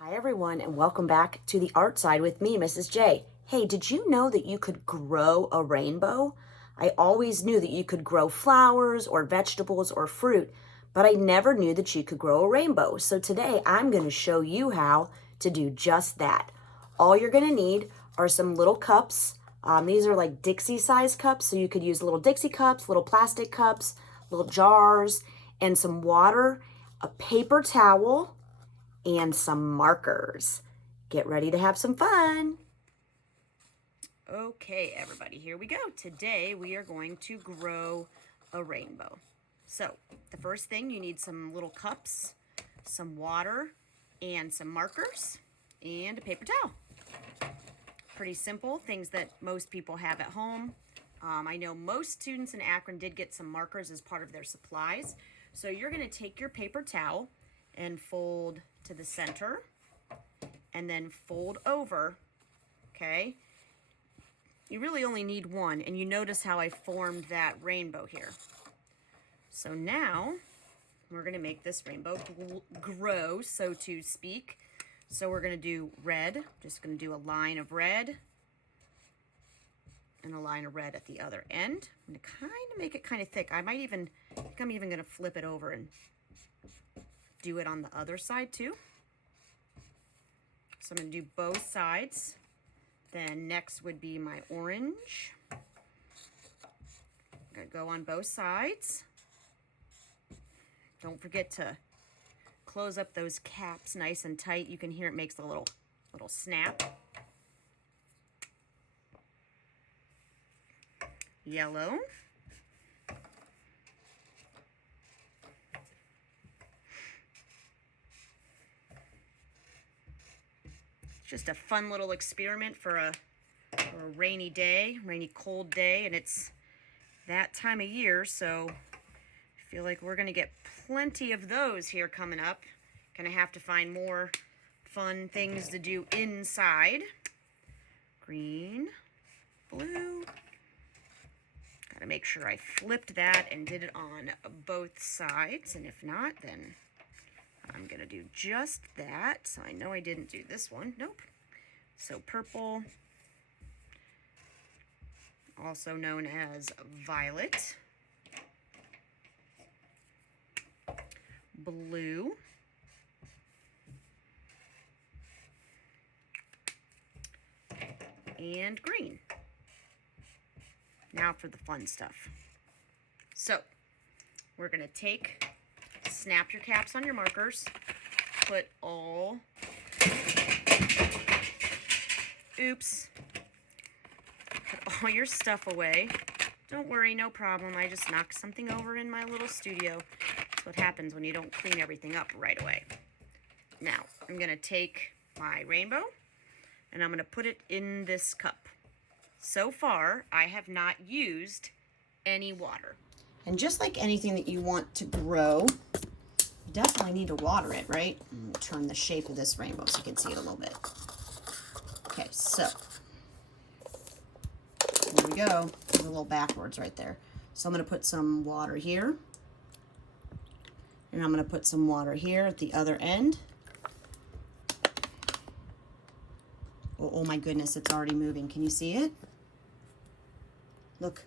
Hi everyone and welcome back to the art side with me, Mrs. J. Hey, did you know that you could grow a rainbow? I always knew that you could grow flowers or vegetables or fruit, but I never knew that you could grow a rainbow. So today I'm going to show you how to do just that. All you're going to need are some little cups. These are like Dixie size cups, so you could use little Dixie cups, little plastic cups, little jars, and some water, a paper towel, and some markers. Get ready to have some fun. Okay, everybody, here we go. Today we are going to grow a rainbow. So the first thing, you need some little cups, some water, and some markers, and a paper towel. Pretty simple, things that most people have at home. I know most students in Akron did get some markers as part of their supplies. So you're going to take your paper towel and fold to the center and then fold over, okay? You really only need one, and you notice how I formed that rainbow here. So now we're going to make this rainbow grow, so to speak. So we're going to do red, just going to do a line of red and a line of red at the other end. I'm going to kind of make it kind of thick. I think I'm even going to flip it over and do it on the other side too. So I'm going to do both sides. Then next would be my orange. I'm going to go on both sides. Don't forget to close up those caps nice and tight. You can hear it makes a little snap. Yellow. Just a fun little experiment for a rainy day, rainy cold day, and it's that time of year, so I feel like we're going to get plenty of those here coming up. Gonna have to find more fun things to do inside. Green, blue. Gotta make sure I flipped that and did it on both sides, and if not, then I'm gonna do just that. So I know I didn't do this one. Nope. So purple, also known as violet, blue, and green. Now for the fun stuff. So we're gonna snap your caps on your markers, put all your stuff away. Don't worry, no problem. I just knocked something over in my little studio. That's what happens when you don't clean everything up right away. Now, I'm going to take my rainbow and I'm going to put it in this cup. So far, I have not used any water. And just like anything that you want to grow, you definitely need to water it, right? I'm going to turn the shape of this rainbow so you can see it a little bit. Okay, so there we go. A little backwards right there. So I'm going to put some water here. And I'm going to put some water here at the other end. Oh my goodness, it's already moving. Can you see it? Look.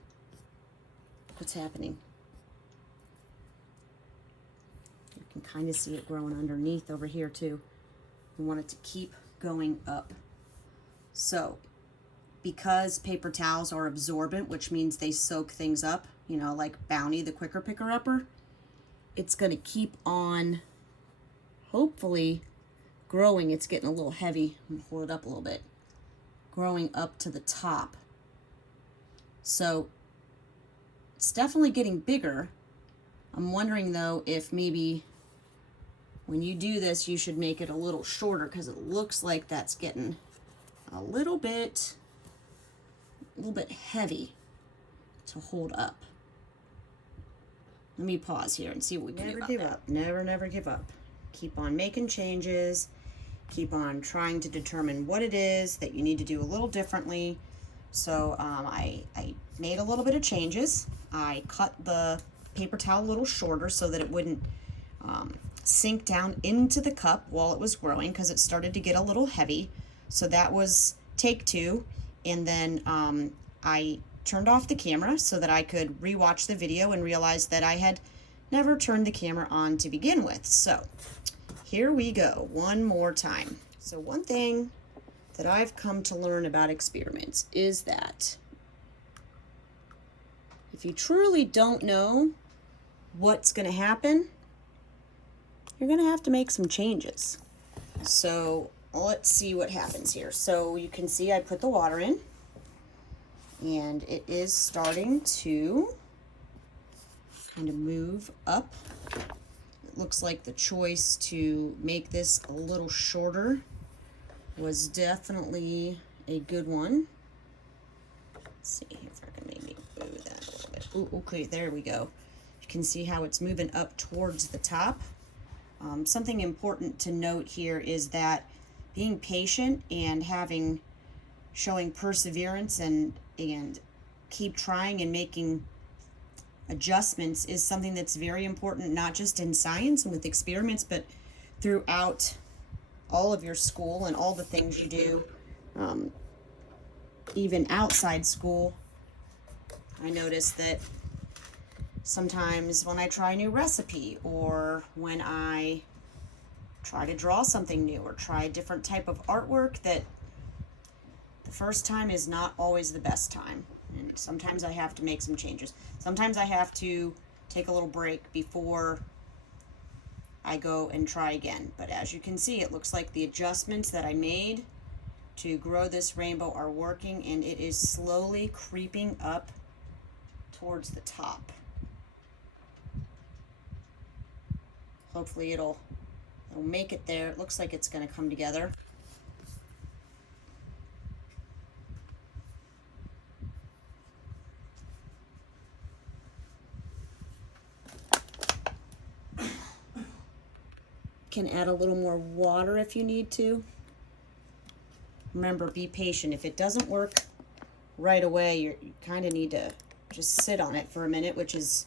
What's happening? You can kind of see it growing underneath over here too. We want it to keep going up. So, because paper towels are absorbent, which means they soak things up, you know, like Bounty, the quicker picker-upper, it's going to keep on, hopefully, growing. It's getting a little heavy. I'm going to hold it up a little bit. Growing up to the top. So, it's definitely getting bigger. I'm wondering, though, if maybe when you do this, you should make it a little shorter because it looks like that's getting a little bit heavy to hold up. Let me pause here and see what we can do about that. Never give up. Never give up. Keep on making changes. Keep on trying to determine what it is that you need to do a little differently. So I made a little bit of changes. I cut the paper towel a little shorter so that it wouldn't sink down into the cup while it was growing because it started to get a little heavy. So that was take 2. And then I turned off the camera so that I could rewatch the video and realize that I had never turned the camera on to begin with. So here we go one more time. So one thing that I've come to learn about experiments is that if you truly don't know what's going to happen, you're going to have to make some changes. So let's see what happens here. So you can see I put the water in, and it is starting to kind of move up. It looks like the choice to make this a little shorter was definitely a good one. Let's see if I can maybe move that a little bit. Ooh, okay, there we go. You can see how it's moving up towards the top. Something important to note here is that being patient and showing perseverance and keep trying and making adjustments is something that's very important, not just in science and with experiments, but throughout all of your school and all the things you do, even outside school. I notice that sometimes when I try a new recipe, or when I try to draw something new, or try a different type of artwork, that the first time is not always the best time. And sometimes I have to make some changes. Sometimes I have to take a little break before I go and try again. But as you can see, it looks like the adjustments that I made to grow this rainbow are working, and it is slowly creeping up towards the top. Hopefully it'll make it there. It looks like it's going to come together. Can add a little more water if you need to. Remember, be patient. If it doesn't work right away, you kind of need to just sit on it for a minute, which is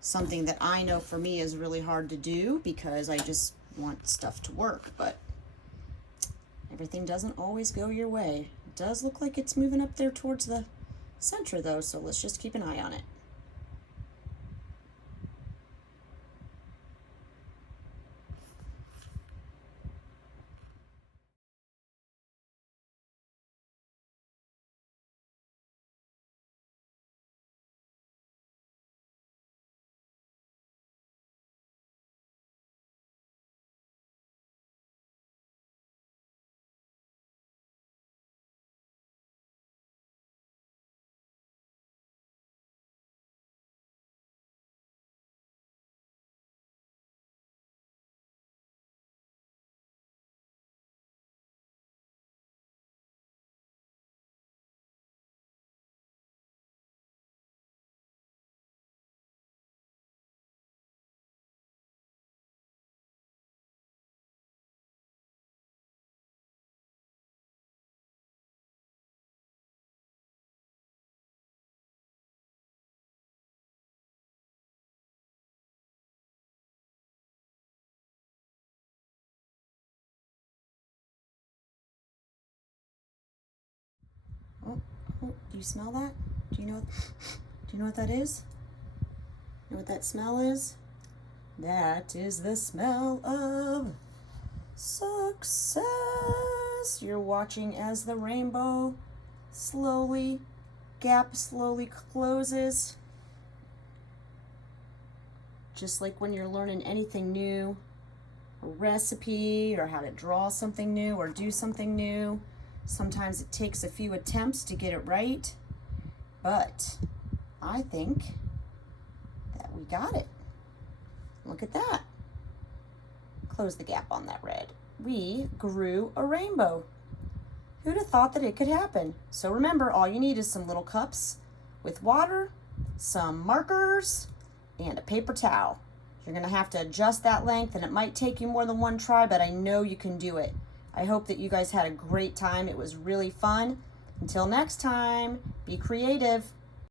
something that I know for me is really hard to do because I just want stuff to work, but everything doesn't always go your way. It does look like it's moving up there towards the center though, so let's just keep an eye on it. Oh, do you smell that? Do you know what that is? You know what that smell is? That is the smell of success. You're watching as the rainbow gap slowly closes. Just like when you're learning anything new, a recipe, or how to draw something new or do something new. Sometimes it takes a few attempts to get it right, but I think that we got it. Look at that. Close the gap on that red. We grew a rainbow. Who'd have thought that it could happen? So remember, all you need is some little cups with water, some markers, and a paper towel. You're going to have to adjust that length, and it might take you more than one try, but I know you can do it. I hope that you guys had a great time. It was really fun. Until next time, be creative.